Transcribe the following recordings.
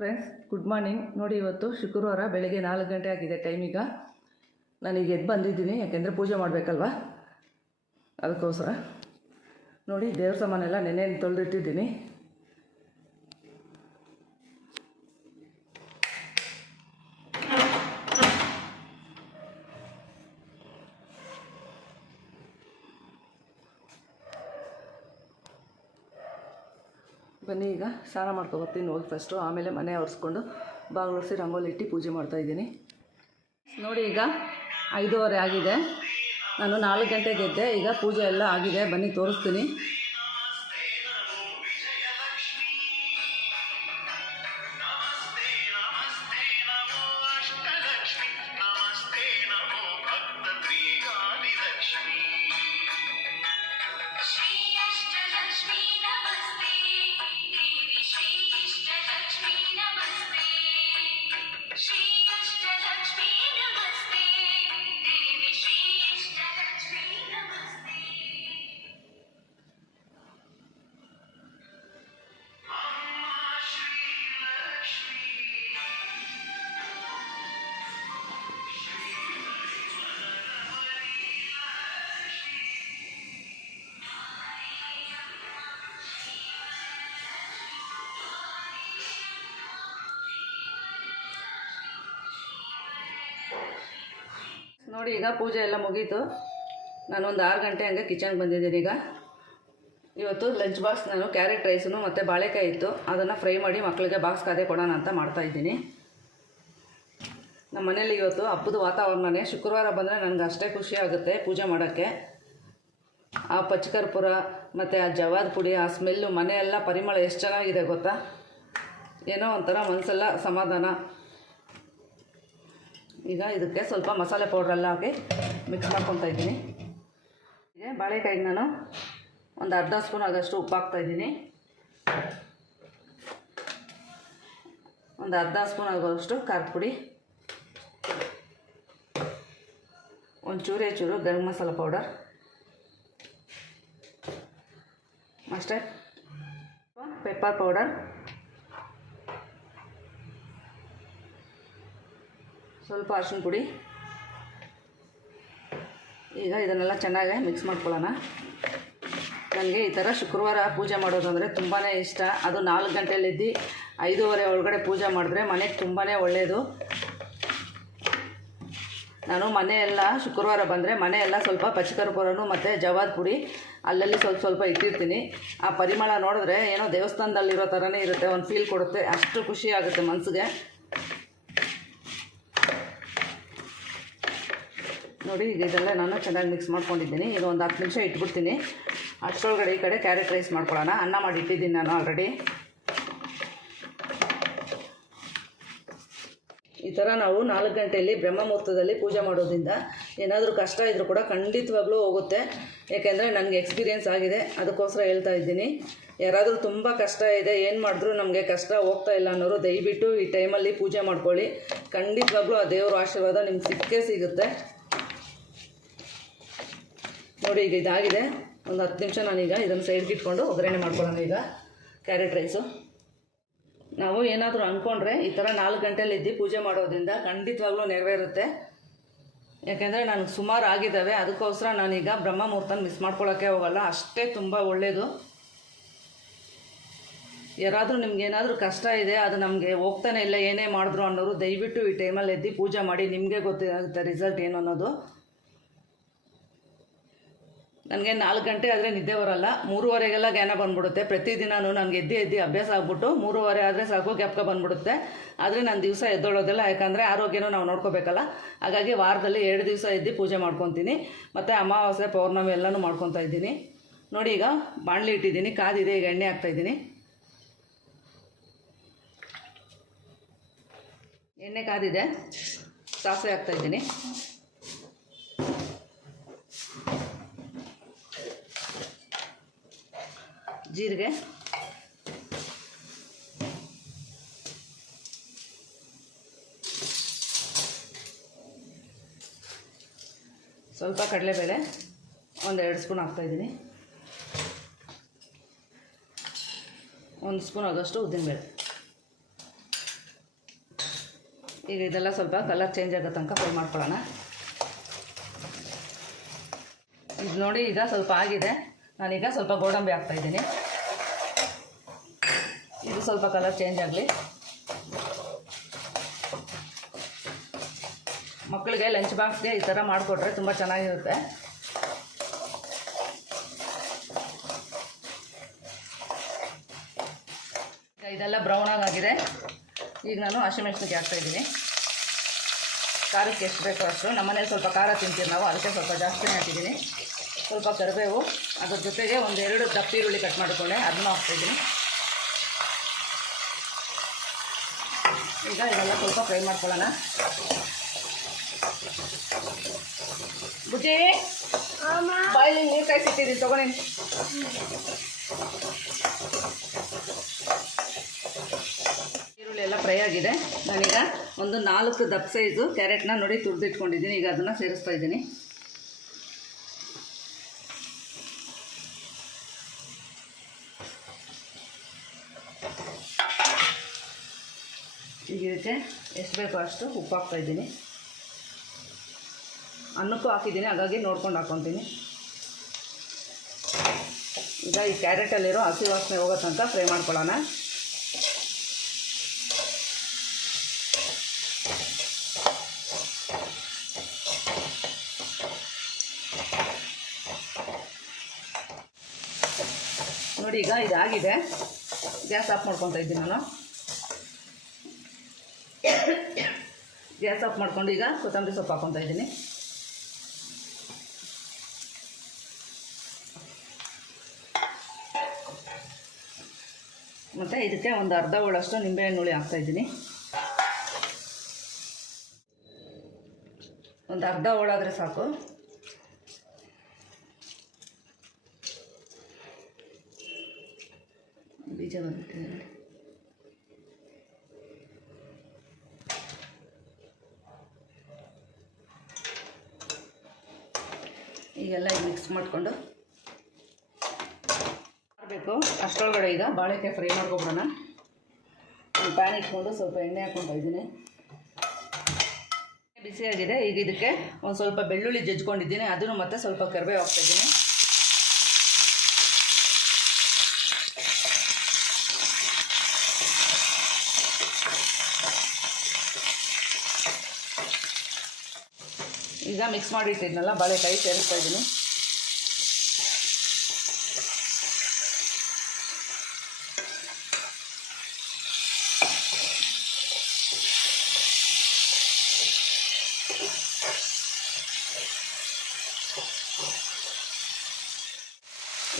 Friends good morning ನೋಡಿ ಇವತ್ತು ಶುಕ್ರವಾರ ಬೆಳಗ್ಗೆ ನಾಲ್ಕು ಗಂಟೆ ಆಗಿದೆ ಟೈಮ್ ಈಗ. ನಾನೀಗ ಎದ್ದು ಬಂದಿದ್ದೀನಿ, ಯಾಕೆಂದರೆ ಪೂಜೆ ಮಾಡಬೇಕಲ್ವ? ಅದಕ್ಕೋಸ್ಕರ. ನೋಡಿ ದೇವ್ರ ಸಾಮಾನೆಲ್ಲ ನೆನೆ ತೊಳೆದಿಟ್ಟಿದ್ದೀನಿ. ಬನ್ನಿ, ಈಗ ಸ್ನಾನ ಮಾಡ್ಕೊಬರ್ತೀನಿ, ಹೋಗಿ ಫಸ್ಟು ಆಮೇಲೆ ಮನೆ ಒರೆಸ್ಕೊಂಡು ಬಾಗಿಲು ರಂಗೋಲಿ ಇಟ್ಟು ಪೂಜೆ ಮಾಡ್ತಾಯಿದ್ದೀನಿ ನೋಡಿ, ಈಗ ಐದೂವರೆ ಆಗಿದೆ. ನಾನು ನಾಲ್ಕು ಗಂಟೆಗೆ ಎದ್ದೆ ಈಗ ಪೂಜೆ ಎಲ್ಲ ಆಗಿದೆ. ಬನ್ನಿ, ತೋರಿಸ್ತೀನಿ. ನೋಡಿ, ಈಗ ಪೂಜೆ ಎಲ್ಲ ಮುಗೀತು. ನಾನೊಂದು ಆರು ಗಂಟೆ ಹಂಗೆ ಕಿಚನ್ಗೆ ಬಂದಿದ್ದೀನಿ ಈಗ. ಇವತ್ತು ಲಂಚ್ ಬಾಕ್ಸ್ ನಾನು ಕ್ಯಾರೆಟ್ ರೈಸನ್ನು ಮತ್ತು ಬಾಳೆಕಾಯಿ ಇತ್ತು. ಅದನ್ನು ಫ್ರೈ ಮಾಡಿ ಮಕ್ಕಳಿಗೆ ಬಾಕ್ಸ್ ಕಾದೆ ಕೊಡೋಣ ಅಂತ ಮಾಡ್ತಾಯಿದ್ದೀನಿ ನಮ್ಮ ಮನೇಲಿ ಇವತ್ತು ಹಬ್ಬದ ವಾತಾವರಣನೇ ಶುಕ್ರವಾರ ಬಂದರೆ ನನಗೆ ಅಷ್ಟೇ ಖುಷಿ ಆಗುತ್ತೆ ಪೂಜೆ ಮಾಡೋಕ್ಕೆ. ಆ ಪಚ್ಚಕರ್ಪುರ ಮತ್ತು ಆ ಜವಾದ ಪುಡಿ, ಆ ಸ್ಮೆಲ್ಲು ಮನೆಯೆಲ್ಲ ಪರಿಮಳ ಎಷ್ಟು ಚೆನ್ನಾಗಿದೆ ಗೊತ್ತಾ? ಏನೋ ಒಂಥರ ಮನಸ್ಸೆಲ್ಲ ಸಮಾಧಾನ. ಈಗ ಇದಕ್ಕೆ ಸ್ವಲ್ಪ ಮಸಾಲೆ ಪೌಡ್ರೆಲ್ಲ ಹಾಕಿ ಮಿಕ್ಸ್ ಮಾಡ್ಕೊತಾ ಇದ್ದೀನಿ. ಈಗ ಬಾಳೆಕಾಯಿಗೆ ನಾನು ಒಂದು ಅರ್ಧ ಸ್ಪೂನ್ ಆದಷ್ಟು ಉಪ್ಪು ಹಾಕ್ತಾಯಿದ್ದೀನಿ ಒಂದು ಅರ್ಧ ಸ್ಪೂನ್ ಆಗೋಷ್ಟು ಖಾರದ ಪುಡಿ. ಒಂದು ಚೂರೇ ಚೂರು ಗರಂ ಮಸಾಲ ಪೌಡರ್ ಅಷ್ಟೇ. ಪೆಪ್ಪರ್ ಪೌಡರ್ ಸ್ವಲ್ಪ ಅರ್ಶಿನ ಪುಡಿ. ಈಗ ಇದನ್ನೆಲ್ಲ ಚೆನ್ನಾಗಿ ಮಿಕ್ಸ್ ಮಾಡ್ಕೊಳ್ಳೋಣ. ನನಗೆ ಈ ಥರ ಶುಕ್ರವಾರ ಪೂಜೆ ಮಾಡೋದು ಅಂದರೆ ತುಂಬಾ ಇಷ್ಟ. ಅದು ನಾಲ್ಕು ಗಂಟೆಯಲ್ಲಿದ್ದು ಐದೂವರೆ ಒಳಗಡೆ ಪೂಜೆ ಮಾಡಿದ್ರೆ ಮನೆಗೆ ತುಂಬಾ ಒಳ್ಳೆಯದು ನಾನು ಮನೆಯೆಲ್ಲ ಶುಕ್ರವಾರ ಬಂದರೆ ಮನೆಯೆಲ್ಲ ಸ್ವಲ್ಪ ಪಚ್ಚಕರ್ಪೂರನು ಮತ್ತು ಜವಾದ್ ಪುಡಿ ಅಲ್ಲಲ್ಲಿ ಸ್ವಲ್ಪ ಸ್ವಲ್ಪ ಇಟ್ಟಿರ್ತೀನಿ. ಆ ಪರಿಮಳ ನೋಡಿದ್ರೆ ಏನೋ ದೇವಸ್ಥಾನದಲ್ಲಿರೋ ಥರನೇ ಇರುತ್ತೆ, ಒಂದು ಫೀಲ್ ಕೊಡುತ್ತೆ. ಅಷ್ಟು ಖುಷಿ ಆಗುತ್ತೆ ಮನಸ್ಸಿಗೆ ನೋಡಿ ಈಗ ಇದೆಲ್ಲ ನಾನು ಚೆನ್ನಾಗಿ ಮಿಕ್ಸ್ ಮಾಡ್ಕೊಂಡಿದ್ದೀನಿ. ಈಗ ಒಂದು ಹತ್ತು ನಿಮಿಷ ಇಟ್ಬಿಡ್ತೀನಿ. ಅಷ್ಟರೊಳಗಡೆ ಈ ಕಡೆ ಕ್ಯಾರೆಟ್ ರೈಸ್ ಮಾಡ್ಕೊಳ್ಳೋಣ. ಅನ್ನ ಮಾಡಿ ಇಟ್ಟಿದ್ದೀನಿ ನಾನು ಆಲ್ರೆಡಿ ಈ ಥರ ನಾವು ನಾಲ್ಕು ಗಂಟೆಯಲ್ಲಿ ಬ್ರಹ್ಮ ಮುಹೂರ್ತದಲ್ಲಿ ಪೂಜೆ ಮಾಡೋದ್ರಿಂದ ಏನಾದರೂ ಕಷ್ಟ ಇದ್ದರೂ ಕೂಡ ಖಂಡಿತವಾಗ್ಲೂ ಹೋಗುತ್ತೆ. ಏಕೆಂದರೆ ನನಗೆ ಎಕ್ಸ್ಪೀರಿಯೆನ್ಸ್ ಆಗಿದೆ. ಅದಕ್ಕೋಸ್ಕರ ಹೇಳ್ತಾ ಇದ್ದೀನಿ. ಯಾರಾದರೂ ತುಂಬ ಕಷ್ಟ ಇದೆ, ಏನು ಮಾಡಿದ್ರು ನಮಗೆ ಕಷ್ಟ ಹೋಗ್ತಾ ಇಲ್ಲ ಅನ್ನೋರು ದಯವಿಟ್ಟು ಈ ಟೈಮಲ್ಲಿ ಪೂಜೆ ಮಾಡ್ಕೊಳ್ಳಿ. ಖಂಡಿತವಾಗ್ಲೂ ಆ ದೇವರ ಆಶೀರ್ವಾದ ನಿಮ್ಗೆ ಸಿಕ್ಕೇ ಸಿಗುತ್ತೆ. ನೋಡಿ, ಈಗ ಇದಾಗಿದೆ. ಒಂದು ಹತ್ತು ನಿಮಿಷ ನಾನೀಗ ಇದನ್ನು ಸೈಡ್ಗೆ ಇಟ್ಕೊಂಡು ಒಗ್ಗರಣೆ ಮಾಡ್ಕೊಳ್ಳೋಣ ಈಗ. ಕ್ಯಾರೆಟ್ ರೈಸು ನಾವು ಏನಾದರೂ ಅಂದ್ಕೊಂಡ್ರೆ ಈ ಥರ ನಾಲ್ಕು ಗಂಟೆಯಲ್ಲಿ ಇದ್ದು ಪೂಜೆ ಮಾಡೋದ್ರಿಂದ ಖಂಡಿತವಾಗ್ಲೂ ನೆರವೇರುತ್ತೆ ಯಾಕೆಂದರೆ ನನಗೆ ಸುಮಾರು ಆಗಿದ್ದಾವೆ. ಅದಕ್ಕೋಸ್ಕರ ನಾನೀಗ ಬ್ರಹ್ಮ ಮಿಸ್ ಮಾಡ್ಕೊಳ್ಳೋಕ್ಕೆ ಹೋಗಲ್ಲ. ಅಷ್ಟೇ ತುಂಬ ಒಳ್ಳೆಯದು ಯಾರಾದರೂ ನಿಮ್ಗೆ ಏನಾದರೂ ಕಷ್ಟ ಇದೆ, ಅದು ನಮಗೆ ಹೋಗ್ತಾನೆ ಇಲ್ಲ, ಏನೇ ಮಾಡಿದ್ರು ಅನ್ನೋರು ದಯವಿಟ್ಟು ಈ ಟೈಮಲ್ಲಿ ಎದ್ದು ಪೂಜೆ ಮಾಡಿ. ನಿಮಗೆ ಗೊತ್ತಾಗುತ್ತೆ ರಿಸಲ್ಟ್ ಏನು ಅನ್ನೋದು. ನನಗೆ ನಾಲ್ಕು ಗಂಟೆ ಆದರೆ ನಿದ್ದೆ ಬರೋಲ್ಲ. ಮೂರುವರೆಗೆಲ್ಲ ಜ್ಞಾನ ಬಂದ್ಬಿಡುತ್ತೆ. ಪ್ರತಿದಿನವೂ ನನಗೆ ಎದ್ದು ಎದ್ದು ಅಭ್ಯಾಸ ಆಗ್ಬಿಟ್ಟು ಮೂರುವರೆ ಆದರೆ ಸಾಕು ಗ್ಯಾಪ್ಕ ಬಂದ್ಬಿಡುತ್ತೆ. ಆದರೆ ನಾನು ದಿವಸ ಎದ್ದೊಳೋದಿಲ್ಲ ಯಾಕಂದರೆ ಆರೋಗ್ಯನೂ ನಾವು ನೋಡ್ಕೋಬೇಕಲ್ಲ. ಹಾಗಾಗಿ ವಾರದಲ್ಲಿ ಎರಡು ದಿವಸ ಎದ್ದು ಪೂಜೆ ಮಾಡ್ಕೊತೀನಿ. ಮತ್ತು ಅಮಾವಾಸ್ಯೆ, ಪೌರ್ಣಮಿ ಎಲ್ಲನೂ ಮಾಡ್ಕೊತಾ ಇದ್ದೀನಿ. ನೋಡಿ ಈಗ ಬಾಣಲಿ ಇಟ್ಟಿದ್ದೀನಿ. ಕಾದಿದೆ, ಈಗ ಎಣ್ಣೆ ಹಾಕ್ತಾಯಿದ್ದೀನಿ ಎಣ್ಣೆ ಕಾದಿದೆ. ಸಾಸಿವೆ ಹಾಕ್ತಾಯಿದ್ದೀನಿ ಜೀರಿಗೆ. ಸ್ವಲ್ಪ ಕಡಲೆಬೇಳೆ ಎರಡು ಸ್ಪೂನ್ ಹಾಕ್ತಾಯಿದ್ದೀನಿ. ಒಂದು ಸ್ಪೂನ್ ಆಗೋಷ್ಟು ಉದ್ದಿನಬೇಳೆ. ಈಗ ಇದೆಲ್ಲ ಸ್ವಲ್ಪ ಕಲರ್ ಚೇಂಜ್ ಆಗೋ ತನಕ ಫ್ರೈ ಮಾಡ್ಕೊಳ್ಳೋಣ. ಇದು ನೋಡಿ ಈಗ ಸ್ವಲ್ಪ ಆಗಿದೆ. ನಾನೀಗ ಸ್ವಲ್ಪ ಗೋಡಂಬಿ ಹಾಕ್ತಾಯಿದ್ದೀನಿ. ಇದು ಸ್ವಲ್ಪ ಕಲರ್ ಚೇಂಜ್ ಆಗಲಿ. ಮಕ್ಕಳಿಗೆ ಲಂಚ್ ಬಾಕ್ಸ್ಗೆ ಈ ಥರ ಮಾಡಿಕೊಟ್ರೆ ತುಂಬ ಚೆನ್ನಾಗಿರುತ್ತೆ. ಇದೆಲ್ಲ ಬ್ರೌನ್ ಆಗಿದೆ ಈಗ ನಾನು ಹಸಿಮೆಣಸಿನ್ಕಾಯಿ ಹಾಕ್ತಾಯಿದ್ದೀನಿ ಖಾರಕ್ಕೆ ಎಷ್ಟು ಬೇಕೋ ಅಷ್ಟು. ನಮ್ಮ ಮನೇಲಿ ಸ್ವಲ್ಪ ಖಾರ ತಿಂತೀವಿ ನಾವು, ಅದಕ್ಕೆ ಸ್ವಲ್ಪ ಜಾಸ್ತಿನೇ ಹಾಕಿದ್ದೀನಿ. ಸ್ವಲ್ಪ ಕರಿಬೇವು. ಅದ್ರ ಜೊತೆಗೆ ಒಂದೆರಡು ದಪ್ಪ ಈರುಳ್ಳಿ ಕಟ್ ಮಾಡಿಕೊಂಡೆ. ಅದನ್ನು ಹಾಕ್ತಾಯಿದ್ದೀನಿ ಈಗ ಇದೆಲ್ಲ ಸ್ವಲ್ಪ ಫ್ರೈ ಮಾಡ್ಕೊಳ್ಳೋಣ. ಬುಜ್ಜಿ ಬಾಯಲ್ಲಿ ನೀರು ಕಾಯಿಸಿಟ್ಟಿದ್ದೀನಿ ತಗೊಳ್ಳಿ. ಈರುಳ್ಳಿ ಎಲ್ಲ ಫ್ರೈ ಆಗಿದೆ. ನಾನೀಗ ಒಂದು ನಾಲ್ಕು ದಪ್ಪ ಸೈಜು ಕ್ಯಾರೆಟ್ನ ನೋಡಿ ತುರಿದಿಟ್ಕೊಂಡಿದ್ದೀನಿ. ಈಗ ಅದನ್ನು ಸೇರಿಸ್ತಾ ಇದ್ದೀನಿ. ಇದಕ್ಕೆ ಎಷ್ಟು ಬೇಕೋ ಅಷ್ಟು ಉಪ್ಪು ಹಾಕ್ತಾ ಇದ್ದೀನಿ. ಅನ್ನಕ್ಕೂ ಹಾಕಿದ್ದೀನಿ, ಹಾಗಾಗಿ ನೋಡ್ಕೊಂಡು ಹಾಕ್ಕೊತೀನಿ ಈಗ ಈ ಕ್ಯಾರೆಟಲ್ಲಿರೋ ಹಸಿ ವಾಸನೆ ಹೋಗೋ ತನಕ ಫ್ರೈ ಮಾಡ್ಕೊಳ್ಳೋಣ. ನೋಡಿ, ಈಗ ಇದಾಗಿದೆ. ಗ್ಯಾಸ್ ಆಫ್ ಮಾಡ್ಕೊತಾ ಇದ್ದೀನಿ ನಾನು. ಗ್ಯಾಸ್ ಆಫ್ ಮಾಡ್ಕೊಂಡು ಈಗ ಕೊತ್ತಂಬರಿ ಸೊಪ್ಪು ಹಾಕೊತಾ ಇದ್ದೀನಿ. ಮತ್ತು ಇದಕ್ಕೆ ಒಂದು ಅರ್ಧ ಹೋಳಷ್ಟು ನಿಂಬೆಹಣ್ಣು ಹುಳಿ ಹಾಕ್ತಾಯಿದ್ದೀನಿ ಒಂದು ಅರ್ಧ ಹೋಳಾದರೆ ಸಾಕು. ಈಗೆಲ್ಲ ಮಿಕ್ಸ್ ಮಾಡಿಕೊಂಡು ಮಾಡಬೇಕು. ಅಷ್ಟರೊಳಗಡೆ ಈಗ ಬಾಳೆಕಾಯಿ ಫ್ರೈ ಮಾಡ್ಕೊಬಿಡೋಣ. ಒಂದು ಪ್ಯಾನ್ ಇಟ್ಕೊಂಡು ಸ್ವಲ್ಪ ಎಣ್ಣೆ ಹಾಕ್ಕೊತಾ ಇದ್ದೀನಿ. ಬಿಸಿಯಾಗಿದೆ. ಈಗ ಇದಕ್ಕೆ ಒಂದು ಸ್ವಲ್ಪ ಬೆಳ್ಳುಳ್ಳಿ ಜಜ್ಕೊಂಡಿದ್ದೀನಿ. ಅದನ್ನು ಮತ್ತೆ ಸ್ವಲ್ಪ ಕರಿಬೇವು ಹಾಕ್ತಾಯಿದ್ದೀನಿ ಈಗ ಮಿಕ್ಸ್ ಮಾಡಿಟ್ಟಿದ್ನಲ್ಲ ಬಾಳೆಕಾಯಿ ಸೇರಿಸ್ತಾ ಇದ್ದೀನಿ.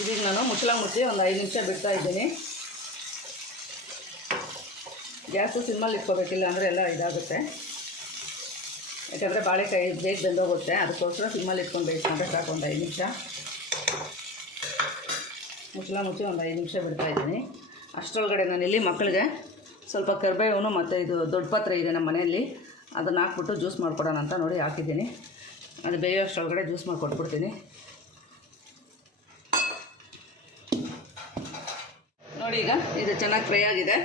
ಇದೀಗ ನಾನು ಮುಚ್ಚಳ ಮುಚ್ಚಿ ಒಂದು ಐದು ನಿಮಿಷ ಬಿಡ್ತಾ ಇದ್ದೀನಿ. ಗ್ಯಾಸು ಸಿಮ್ಮಲ್ಲಿ ಇಟ್ಕೋಬೇಕಿಲ್ಲ ಅಂದರೆ ಎಲ್ಲ ಇದಾಗುತ್ತೆ. ಯಾಕಂದರೆ ಬಾಳೆಕಾಯಿ ಬೇಗ ಬೆಂದೋಗುತ್ತೆ. ಅದಕ್ಕೋಸ್ಕರ ಸಿಮ್ಮಲ್ಲಿ ಇಟ್ಕೊಂಡು ಬೇಯಿಸ್ಕೊಂಡ್ರೆ ಸಾಕು, ಒಂದು ಐದು ನಿಮಿಷ. ಮುಚ್ಚಲ ಮುಚ್ಚಿ ಒಂದು ಐದು ನಿಮಿಷ ಬಿಡ್ತಾ ಇದ್ದೀನಿ. ಅಷ್ಟರೊಳಗಡೆ ನಾನಿಲ್ಲಿ ಮಕ್ಕಳಿಗೆ ಸ್ವಲ್ಪ ಕರಿಬೇವು ಮತ್ತು ಇದು ದೊಡ್ಡ ಪಾತ್ರೆ ಇದೆ ನಮ್ಮ ಮನೆಯಲ್ಲಿ. ಅದನ್ನು ಹಾಕ್ಬಿಟ್ಟು ಜ್ಯೂಸ್ ಮಾಡಿಕೊಡೋಣ ಅಂತ ನೋಡಿ ಹಾಕಿದ್ದೀನಿ. ಅದು ಬೇಯೋ ಅಷ್ಟರೊಳಗಡೆ ಜ್ಯೂಸ್ ಮಾಡಿ ಕೊಟ್ಬಿಡ್ತೀನಿ ನೋಡಿ ಈಗ, ಇದು ಚೆನ್ನಾಗಿ ಫ್ರೈ ಆಗಿದೆ.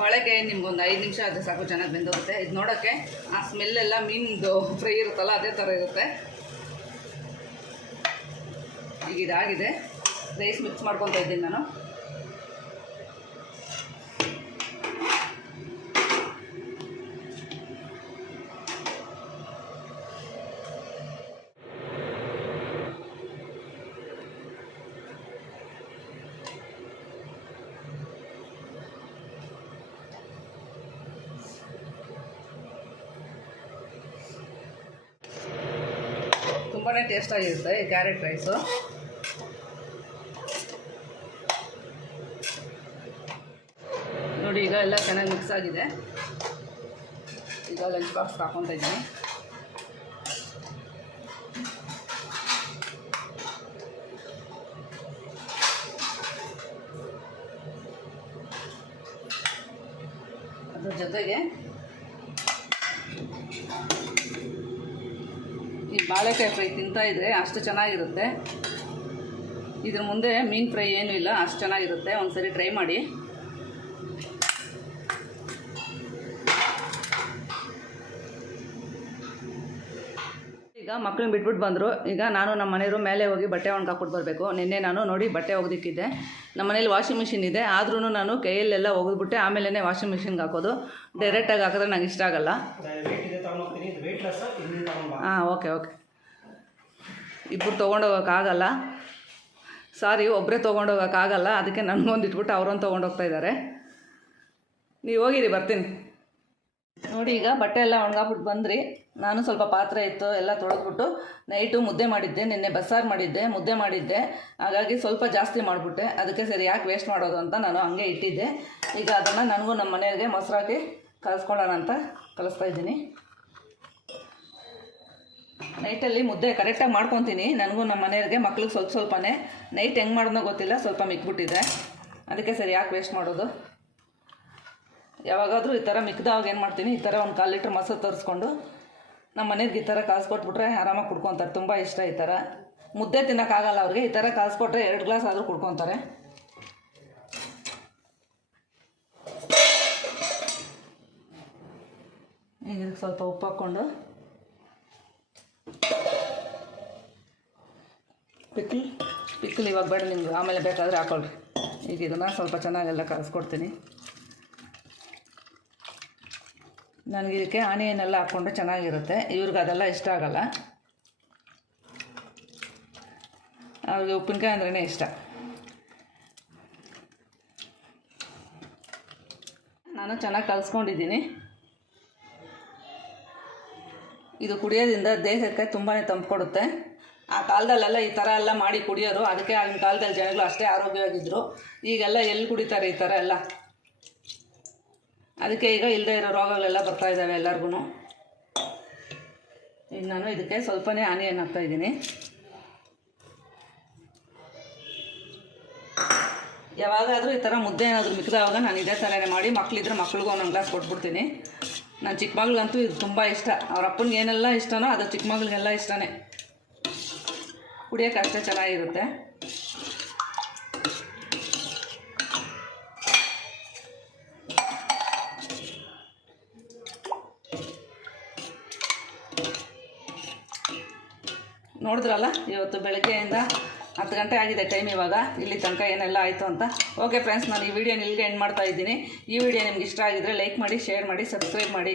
ಬಾಳೆಕಾಯಿ ನಿಮ್ಗೊಂದು ಐದು ನಿಮಿಷ ಆದರೆ ಸಾಕು, ಚೆನ್ನಾಗಿ ಬೆಂದೋಗುತ್ತೆ. ಇದು ನೋಡೋಕ್ಕೆ ಆ ಸ್ಮೆಲ್ಲೆಲ್ಲ ಮೀನಿಂದು ಫ್ರೈ ಇರುತ್ತಲ್ಲ, ಅದೇ ಥರ ಇರುತ್ತೆ. ಈಗ ಇದಾಗಿದೆ. ರೈಸ್ ಮಿಕ್ಸ್ ಮಾಡ್ಕೊತಾ ಇದ್ದೀನಿ ನಾನು. ತುಂಬಾ ಟೇಸ್ಟಾಗಿರುತ್ತೆ ಈ ಕ್ಯಾರೆಟ್ ರೈಸು ನೋಡಿ, ಈಗ ಎಲ್ಲ ಚೆನ್ನಾಗಿ ಮಿಕ್ಸ್ ಆಗಿದೆ. ಈಗ ಲಂಚ್ ಬಾಕ್ಸ್ ಹಾಕೊತ ಇದ್ದೀನಿ. ಅದ್ರ ಜೊತೆಗೆ ಈ ಬಾಳೆಕಾಯಿ ಫ್ರೈ ತಿಂತಾ ಇದ್ರೆ ಅಷ್ಟು ಚೆನ್ನಾಗಿರುತ್ತೆ. ಇದ್ರ ಮುಂದೆ ಮೀನು ಫ್ರೈ ಏನು ಇಲ್ಲ, ಅಷ್ಟು ಚೆನ್ನಾಗಿರುತ್ತೆ. ಒಂದ್ಸರಿ ಟ್ರೈ ಮಾಡಿ. ಈಗ ಮಕ್ಕಳನ್ನ ಬಿಟ್ಬಿಟ್ಟು ಬಂದರು. ಈಗ ನಾನು ನಮ್ಮ ಮನೆಯವರು ಮೇಲೆ ಹೋಗಿ ಬಟ್ಟೆ ಒಣಗಾಕ್ಬಿಟ್ಟು ಬರಬೇಕು. ನಿನ್ನೆ ನಾನು ನೋಡಿ ಬಟ್ಟೆ ಒಗೆದಿಕ್ಕಿದ್ದೆ ನಮ್ಮ ಮನೇಲಿ ವಾಷಿಂಗ್ ಮಿಷಿನ್ ಇದೆ. ಆದ್ರೂ ನಾನು ಕೈಯಲ್ಲೆಲ್ಲ ಒಗೆದ್ಬಿಟ್ಟೆ ಆಮೇಲೆ ವಾಷಿಂಗ್ ಮಿಷಿನ್ಗೆ ಹಾಕೋದು. ಡೈರೆಕ್ಟಾಗಿ ಹಾಕಿದ್ರೆ ನನಗೆ ಇಷ್ಟ ಆಗಲ್ಲ. ಹಾಂ, ಓಕೆ ಓಕೆ. ಇಬ್ಬರು ತೊಗೊಂಡೋಗೋಕ್ಕಾಗಲ್ಲ ಸಾರಿ ಒಬ್ಬರೇ ತೊಗೊಂಡೋಗೋಕ್ಕಾಗಲ್ಲ ಅದಕ್ಕೆ ನನಗೊಂದು ಇಟ್ಬಿಟ್ಟು ಅವ್ರೊಂದು ತೊಗೊಂಡೋಗ್ತಾ ಇದ್ದಾರೆ ನೀವು ಹೋಗಿರಿ, ಬರ್ತೀನಿ. ನೋಡಿ, ಈಗ ಬಟ್ಟೆ ಎಲ್ಲ ಒಣಗಾಕ್ಬಿಟ್ಟು ಬಂದ್ರಿ. ನಾನು ಸ್ವಲ್ಪ ಪಾತ್ರೆ ಇತ್ತು, ಎಲ್ಲ ತೊಳೆದ್ಬಿಟ್ಟು ನೈಟು ಮುದ್ದೆ ಮಾಡಿದ್ದೆ. ನಿನ್ನೆ ಬಸ್ಸಾರು ಮಾಡಿದ್ದೆ, ಮುದ್ದೆ ಮಾಡಿದ್ದೆ. ಹಾಗಾಗಿ ಸ್ವಲ್ಪ ಜಾಸ್ತಿ ಮಾಡಿಬಿಟ್ಟೆ. ಅದಕ್ಕೆ ಸರಿ, ಯಾಕೆ ವೇಸ್ಟ್ ಮಾಡೋದು ಅಂತ ನಾನು ಹಂಗೆ ಇಟ್ಟಿದ್ದೆ. ಈಗ ಅದನ್ನು ನನಗೂ ನಮ್ಮ ಮನೆಯವ್ರಿಗೆ ಮೊಸರಾಕಿ ಕಲಿಸ್ಕೊಳ್ಳೋಣ ಅಂತ ಕಲಿಸ್ತಾ ಇದ್ದೀನಿ. ನೈಟಲ್ಲಿ ಮುದ್ದೆ ಕರೆಕ್ಟಾಗಿ ಮಾಡ್ಕೊತೀನಿ. ನನಗೂ ನಮ್ಮ ಮನೆಯವ್ರಿಗೆ ಮಕ್ಳಿಗೆ ಸ್ವಲ್ಪ ಸ್ವಲ್ಪನೇ. ನೈಟ್ ಹೆಂಗೆ ಮಾಡೋದೋ ಗೊತ್ತಿಲ್ಲ ಸ್ವಲ್ಪ ಮಿಕ್ಬಿಟ್ಟಿದೆ ಅದಕ್ಕೆ ಸರಿ ಯಾಕೆ ವೇಸ್ಟ್ ಮಾಡೋದು? ಯಾವಾಗಾದರೂ ಈ ಥರ ಮಿಕ್ಕಿದಾಗ ಏನು ಮಾಡ್ತೀನಿ? ಈ ಥರ ಒಂದು ಕಾಲು ಲೀಟ್ರ್ ಮೊಸರು ತರಿಸ್ಕೊಂಡು ನಮ್ಮ ಮನೆಗೆ ಈ ಥರ ಕಾಸ್ಕೊಟ್ಬಿಟ್ರೆ ಆರಾಮಾಗಿ ಕುಡ್ಕೊತಾರೆ. ತುಂಬ ಇಷ್ಟ ಈ ಥರ. ಮುದ್ದೆ ತಿನ್ನೋಕ್ಕಾಗಲ್ಲ ಅವ್ರಿಗೆ. ಈ ಥರ ಕಾಸ್ಕೊಟ್ರೆ ಎರಡು ಗ್ಲಾಸ್ ಆದರೂ ಕುಡ್ಕೊತಾರೆ. ಈಗ ಸ್ವಲ್ಪ ಉಪ್ಪು ಹಾಕ್ಕೊಂಡು ಪಿಕ್ಲ್. ಪಿಕ್ಲ್ ಇವಾಗ ಬೇಡ ನಿಮ್ಗೆ. ಆಮೇಲೆ ಬೇಕಾದರೆ ಹಾಕೊಳ್ಳಿ ಈಗ ಇದನ್ನು ಸ್ವಲ್ಪ ಚೆನ್ನಾಗೆಲ್ಲ ಕಲಿಸ್ಕೊಡ್ತೀನಿ ನನಗೆ ಇದಕ್ಕೆ ಆನಿಯನ್ನೆಲ್ಲ ಹಾಕ್ಕೊಂಡ್ರೆ ಚೆನ್ನಾಗಿರುತ್ತೆ. ಇವ್ರಿಗೆ ಅದೆಲ್ಲ ಇಷ್ಟ ಆಗಲ್ಲ. ಅವ್ರಿಗೆ ಉಪ್ಪಿನಕಾಯಿ ಅಂದ್ರೇ ಇಷ್ಟ. ನಾನು ಚೆನ್ನಾಗಿ ಕಲಿಸ್ಕೊಂಡಿದ್ದೀನಿ. ಇದು ಕುಡಿಯೋದ್ರಿಂದ ದೇಹಕ್ಕೆ ತುಂಬಾ ತಂಪು ಕೊಡುತ್ತೆ. ಆ ಕಾಲದಲ್ಲೆಲ್ಲ ಈ ಥರ ಎಲ್ಲ ಮಾಡಿ ಕುಡಿಯೋರು ಅದಕ್ಕೆ ಆಗಿನ ಕಾಲದಲ್ಲಿ ಜನಗಳು ಅಷ್ಟೇ ಆರೋಗ್ಯವಾಗಿದ್ದರು ಈಗೆಲ್ಲ ಎಲ್ಲಿ ಕುಡಿತಾರೆ ಈ ಥರ ಎಲ್ಲ? ಅದಕ್ಕೆ ಈಗ ಇಲ್ಲದೆ ಇರೋ ರೋಗಗಳೆಲ್ಲ ಬರ್ತಾ ಇದ್ದಾವೆ ಎಲ್ಲರಿಗೂ ಈಗ ನಾನು ಇದಕ್ಕೆ ಸ್ವಲ್ಪನೇ ಆನಿಯನ್ ಹಾಕ್ತಾ ಇದ್ದೀನಿ. ಯಾವಾಗಾದರೂ ಈ ಥರ ಮುದ್ದೆ ಏನಾದರೂ ಮಿಕ್ಕಿದಾಗ ನಾನು ಇದೇ ಥರನೇ ಮಾಡಿ ಮಕ್ಕಳಿದ್ರೆ ಮಕ್ಳಿಗೂ ಒಂದೊಂದು ಗ್ಲಾಸ್ ಕೊಟ್ಬಿಡ್ತೀನಿ. ನಾನು ಚಿಕ್ಕ ಮಗಳಿಗಂತೂ ಇದು ತುಂಬ ಇಷ್ಟ. ಅವ್ರ ಅಪ್ಪನಿಗೆ ಏನೆಲ್ಲ ಇಷ್ಟನೋ ಅದು ಚಿಕ್ಕ ಮಗಳಿಗೆಲ್ಲ ಇಷ್ಟನೇ. ಕುಡಿಯೋಕೆ ಅಷ್ಟೇ ಚೆನ್ನಾಗಿರುತ್ತೆ. ನೋಡಿದ್ರಲ್ಲ ಇವತ್ತು ಬೆಳಗ್ಗೆಯಿಂದ ಹತ್ತು ಗಂಟೆ ಆಗಿದೆ ಟೈಮ್ ಇವಾಗ. ಇಲ್ಲಿ ತನಕ ಏನೆಲ್ಲ ಆಯಿತು ಅಂತ. ಓಕೆ ಫ್ರೆಂಡ್ಸ್ ನಾನು ಈ ವಿಡಿಯೋನ ಇಲ್ಲಿಗೆ ಎಂಡ್ ಮಾಡ್ತಾ ಇದ್ದೀನಿ. ಈ ವಿಡಿಯೋ ನಿಮ್ಗೆ ಇಷ್ಟ ಆಗಿದ್ರೆ ಲೈಕ್ ಮಾಡಿ ಶೇರ್ ಮಾಡಿ ಸಬ್ಸ್ಕ್ರೈಬ್ ಮಾಡಿ.